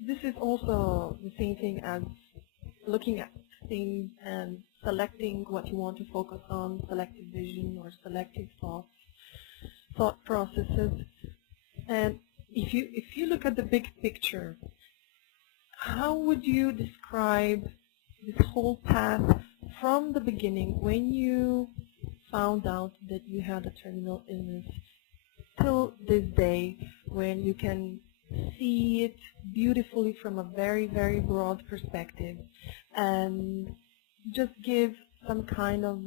this is also the same thing as looking at things and selecting what you want to focus on, selective vision or selective thought processes. And if you look at the big picture, how would you describe this whole path from the beginning when you found out that you had a terminal illness till this day, when you can see it beautifully from a very, very broad perspective, and just give some kind of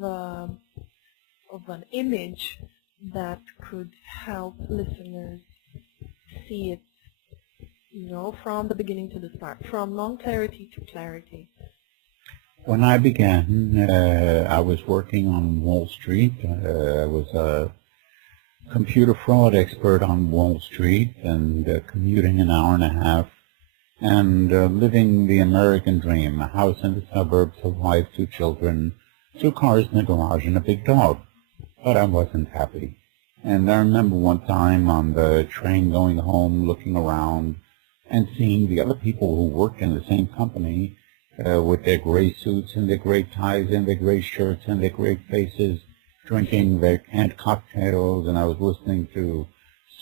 an image that could help listeners see it, from the beginning to the start, from non-clarity to clarity? When I began, I was working on Wall Street. I was a computer fraud expert on Wall Street and commuting an hour and a half and living the American dream, a house in the suburbs, a wife, 2 children, 2 cars in the garage, and a big dog. But I wasn't happy. And I remember one time on the train going home, looking around and seeing the other people who worked in the same company with their gray suits and their gray ties and their gray shirts and their gray faces, drinking their canned cocktails, and I was listening to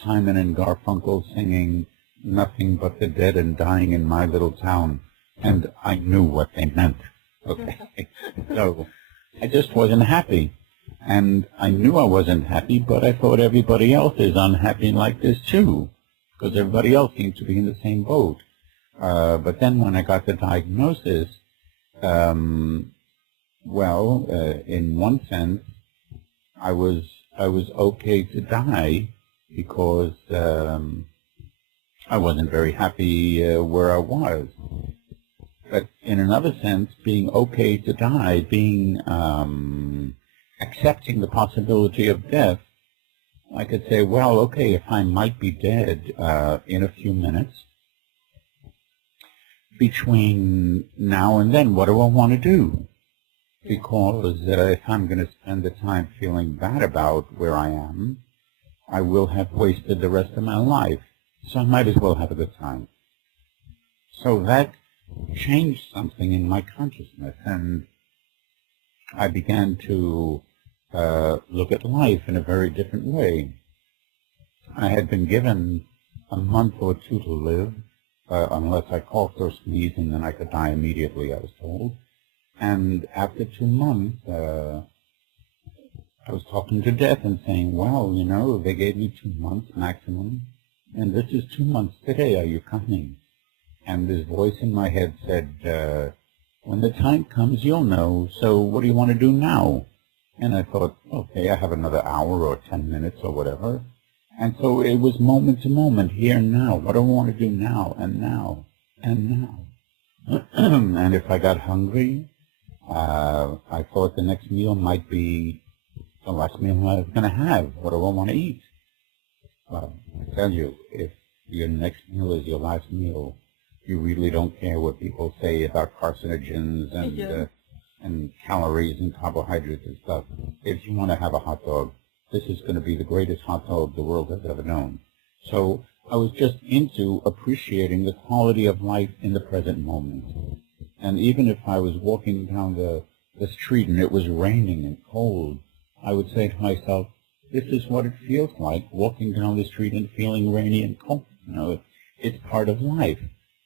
Simon and Garfunkel singing "Nothing But the Dead and Dying in My Little Town," and I knew what they meant. Okay, so I just wasn't happy, and I knew I wasn't happy, but I thought everybody else is unhappy like this too, because everybody else seemed to be in the same boat. But then when I got the diagnosis, in one sense, I was okay to die because I wasn't very happy where I was. But in another sense, being okay to die, being accepting the possibility of death, I could say, well, okay, if I might be dead in a few minutes, between now and then, what do I want to do? Because if I'm going to spend the time feeling bad about where I am, I will have wasted the rest of my life. So I might as well have a good time. So that changed something in my consciousness, and I began to look at life in a very different way. I had been given a month or 2 to live, unless I coughed or sneezed, and then I could die immediately, I was told. And after 2 months, I was talking to death and saying, well, they gave me 2 months maximum, and this is 2 months today, are you coming? And this voice in my head said, when the time comes, you'll know, so what do you want to do now? And I thought, okay, I have another hour or 10 minutes or whatever. And so it was moment to moment, here and now. What do I want to do now and now and now? And if I got hungry, I thought the next meal might be the last meal I was going to have. What do I want to eat? Well, I tell you, if your next meal is your last meal, you really don't care what people say about carcinogens and calories and carbohydrates and stuff. If you want to have a hot dog, this is going to be the greatest hot dog the world has ever known. So I was just into appreciating the quality of life in the present moment. And even if I was walking down the street and it was raining and cold, I would say to myself, this is what it feels like, walking down the street and feeling rainy and cold. It's part of life.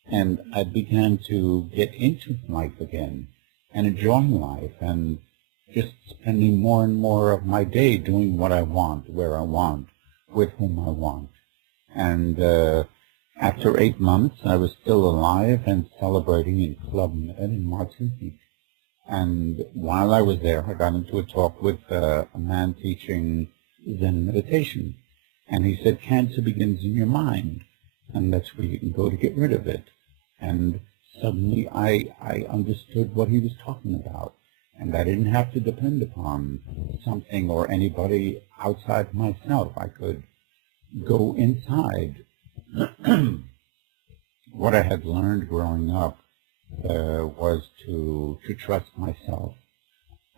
And I began to get into life again and enjoy life and just spending more and more of my day doing what I want, where I want, with whom I want. And after 8 months, I was still alive and celebrating in Club Med in Martinique. And while I was there, I got into a talk with a man teaching Zen meditation. And he said, cancer begins in your mind, and that's where you can go to get rid of it. And suddenly I understood what he was talking about. And I didn't have to depend upon something or anybody outside myself. I could go inside. What I had learned growing up was to trust myself.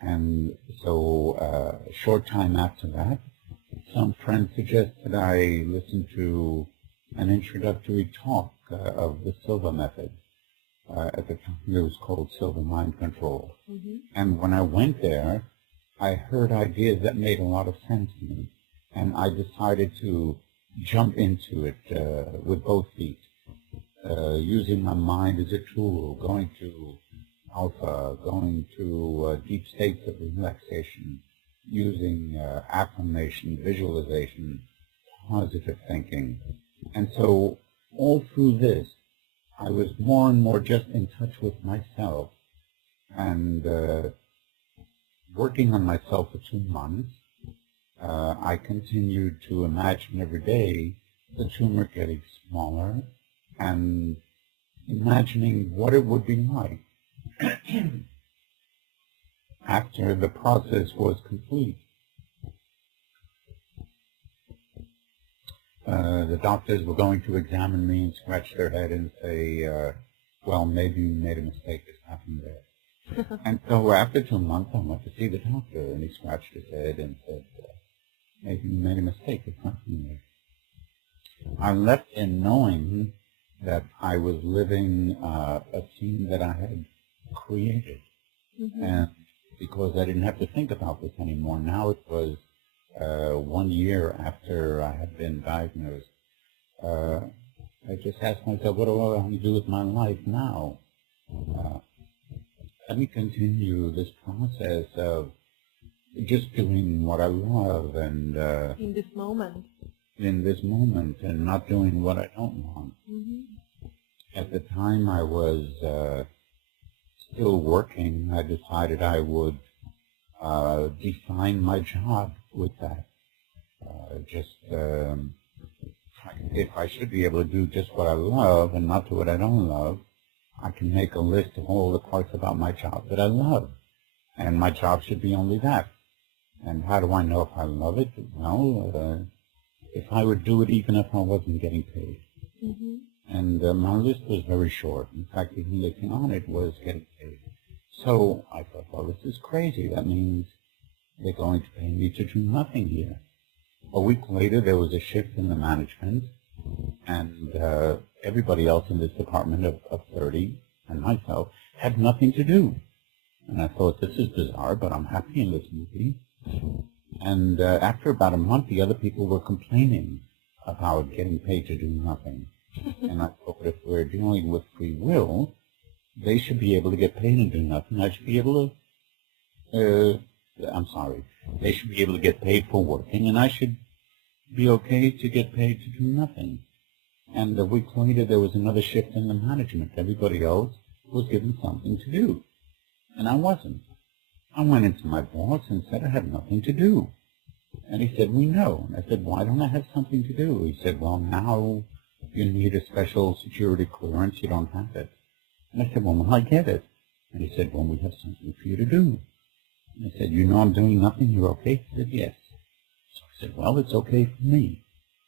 And so a short time after that, some friend suggested I listen to an introductory talk of the Silva method. At the time, it was called Silva Mind Control. Mm-hmm. And when I went there, I heard ideas that made a lot of sense to me. And I decided to jump into it with both feet, using my mind as a tool, going to alpha, going to deep states of relaxation, using affirmation, visualization, positive thinking. And so all through this, I was more and more just in touch with myself and working on myself for 2 months. I continued to imagine every day the tumor getting smaller and imagining what it would be like after the process was complete. The doctors were going to examine me and scratch their head and say, well, maybe you made a mistake. This happened there. And so after 2 months, I went to see the doctor, and he scratched his head and said, maybe you made a mistake. It's nothing there. I left in knowing that I was living a scene that I had created. Mm-hmm. And because I didn't have to think about this anymore. Now it was 1 year after I had been diagnosed. I just asked myself, what do I want to do with my life now? Let me continue this process of just doing what I love and in this moment. In this moment, and not doing what I don't want. Mm-hmm. At the time I was still working, I decided I would define my job with that. If I should be able to do just what I love and not do what I don't love, I can make a list of all the parts about my job that I love. And my job should be only that. And how do I know if I love it? Well, if I would do it even if I wasn't getting paid. Mm-hmm. And my list was very short. In fact, the only thing on it was getting paid. So I thought, well, this is crazy. That means they're going to pay me to do nothing here. A week later, there was a shift in the management, and everybody else in this department of 30 and myself had nothing to do. And I thought, this is bizarre, but I'm happy in this movie. And after about a month, the other people were complaining about getting paid to do nothing. And I thought, if we're dealing with free will, they should be able to get paid and do nothing. I should be able to, they should be able to get paid for working, and I should be okay to get paid to do nothing. And a week later, there was another shift in the management. Everybody else was given something to do, and I wasn't. I went into my boss and said I had nothing to do. And he said, we know. And I said, why don't I have something to do? He said, well, now you need a special security clearance. You don't have it. And I said, well, when I get it? And he said, well, we have something for you to do. And I said, you know I'm doing nothing. You're okay? He said, yes. So I said, well, it's okay for me.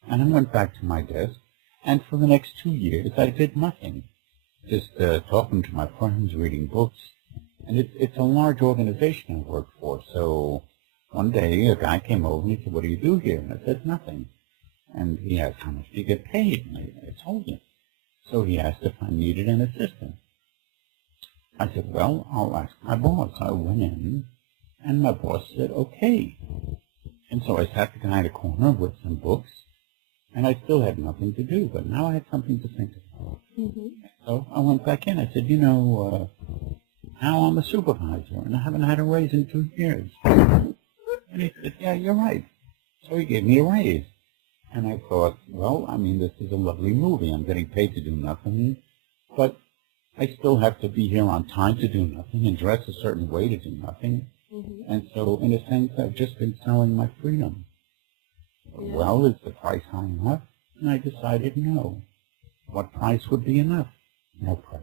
And I went back to my desk. And for the next 2 years, I did nothing. Just talking to my friends, reading books. And it's a large organization I work for. So one day, a guy came over and he said, what do you do here? And I said, nothing. And he asked, how much do you get paid? And I told him. So he asked if I needed an assistant. I said, well, I'll ask my boss. I went in, and my boss said, okay. And so I sat the guy in a corner with some books, and I still had nothing to do, but now I had something to think about. Mm-hmm. So I went back in. I said, you know, now I'm a supervisor, and I haven't had a raise in 2 years. And he said, yeah, you're right. So he gave me a raise. And I thought, well, I mean, this is a lovely movie. I'm getting paid to do nothing, but I still have to be here on time to do nothing and dress a certain way to do nothing. Mm-hmm. And so, in a sense, I've just been selling my freedom. Yeah. Well, is the price high enough? And I decided no. What price would be enough? No price.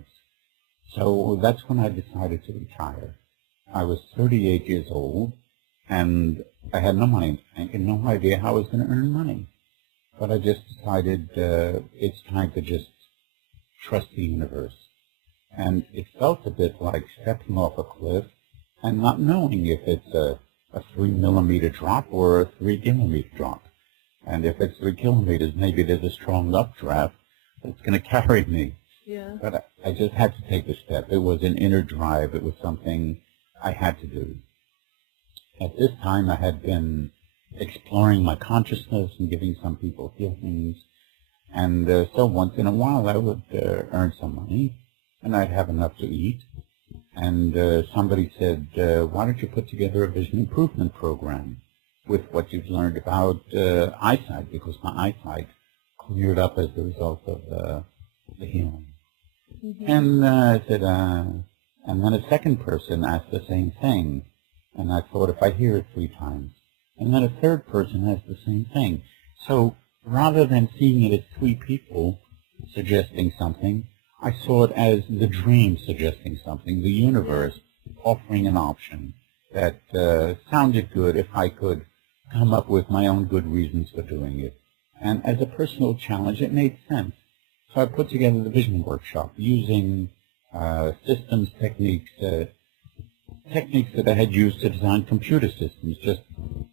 So that's when I decided to retire. I was 38 years old, and I had no money in the bank and no idea how I was going to earn money. But I just decided it's time to just trust the universe. And it felt a bit like stepping off a cliff and not knowing if it's a 3-millimeter drop or a 3-kilometer drop. And if it's 3 kilometers, maybe there's a strong updraft. it's going to carry me. Yeah. But I just had to take the step. It was an inner drive. It was something I had to do. At this time, I had been exploring my consciousness and giving some people healings. And so once in a while, I would earn some money, and I'd have enough to eat. And somebody said, why don't you put together a vision improvement program with what you've learned about eyesight, because my eyesight cleared up as a result of the healing. Mm-hmm. And I said, and then a second person asked the same thing. And I thought, if I hear it 3 times. And then a third person asked the same thing. So rather than seeing it as 3 people suggesting something, I saw it as the dream suggesting something, the universe offering an option that sounded good if I could come up with my own good reasons for doing it. And as a personal challenge, it made sense. So I put together the vision workshop using systems, techniques that I had used to design computer systems, just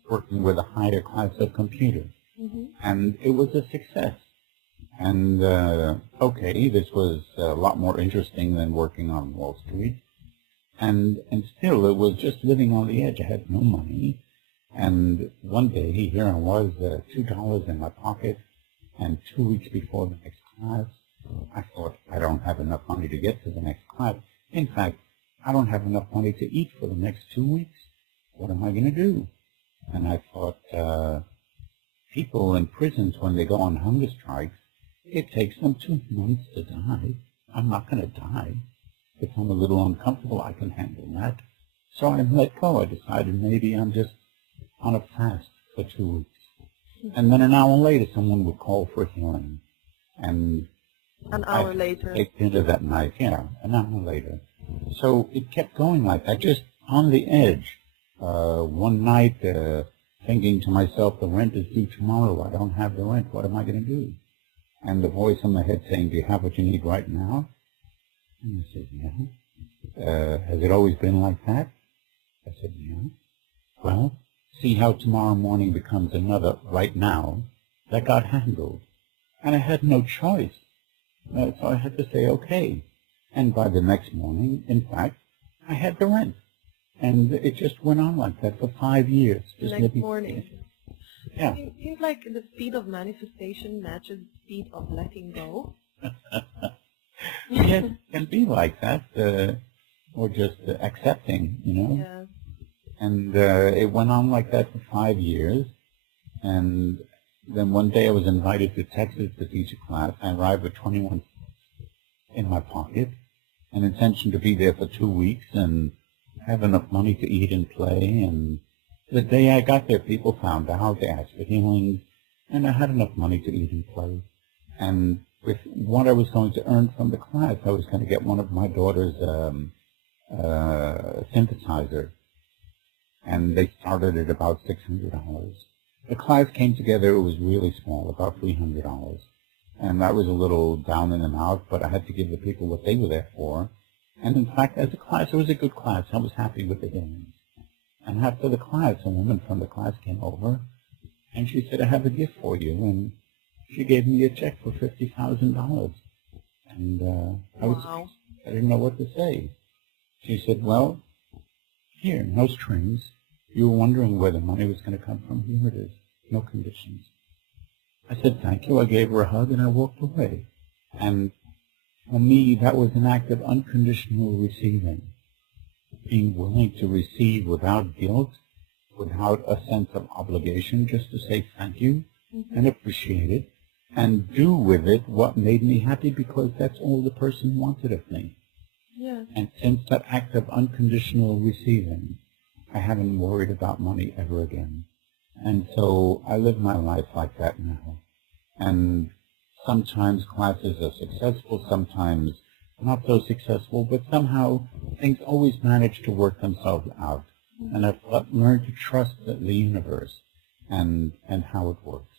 working with a higher class of computer. Mm-hmm. And it was a success. And, okay, this was a lot more interesting than working on Wall Street. And still, it was just living on the edge. I had no money. And one day, here I was, $2 in my pocket, and 2 weeks before the next class, I thought, I don't have enough money to get to the next class. In fact, I don't have enough money to eat for the next 2 weeks. What am I going to do? And I thought, people in prisons, when they go on hunger strikes, it takes them 2 months to die. I'm not going to die. If I'm a little uncomfortable, I can handle that. So I let go. I decided maybe I'm just on a fast for 2 weeks. And then an hour later, someone would call for healing. And an hour later. Take dinner that night, an hour later. So it kept going like that, just on the edge. One night, thinking to myself, the rent is due tomorrow. I don't have the rent. What am I going to do? And the voice in my head saying, do you have what you need right now? And I said, yeah. Has it always been like that? I said, yeah. Well, see how tomorrow morning becomes another right now that got handled. And I had no choice. So I had to say, okay. And by the next morning, in fact, I had the rent. And it just went on like that for 5 years. Just next morning. Yeah. It seems like the speed of manifestation matches the speed of letting go. Yes, it can be like that, or just accepting, Yeah. And it went on like that for 5 years. And then one day I was invited to Texas to teach a class. I arrived with 21 in my pocket, an intention to be there for 2 weeks and have enough money to eat and play. And the day I got there, people found out, they asked for healings, and I had enough money to eat and play. And with what I was going to earn from the class, I was going to get one of my daughter's synthesizer, and they started at about $600. The class came together, it was really small, about $300. And that was a little down in the mouth, but I had to give the people what they were there for. And in fact, as a class, it was a good class. I was happy with the healings. And after the class, a woman from the class came over, and she said, I have a gift for you. And she gave me a check for $50,000. And I didn't know what to say. She said, well, here, no strings. You were wondering where the money was going to come from. Here it is. No conditions. I said, thank you. I gave her a hug, and I walked away. And for me, that was an act of unconditional receiving. Being willing to receive without guilt, without a sense of obligation, just to say thank you and appreciate it, and do with it what made me happy, because that's all the person wanted of me. Yeah. And since that act of unconditional receiving, I haven't worried about money ever again. And so I live my life like that now. And sometimes classes are successful, sometimes not so successful, but somehow things always manage to work themselves out. And I've learned to trust the universe and how it works.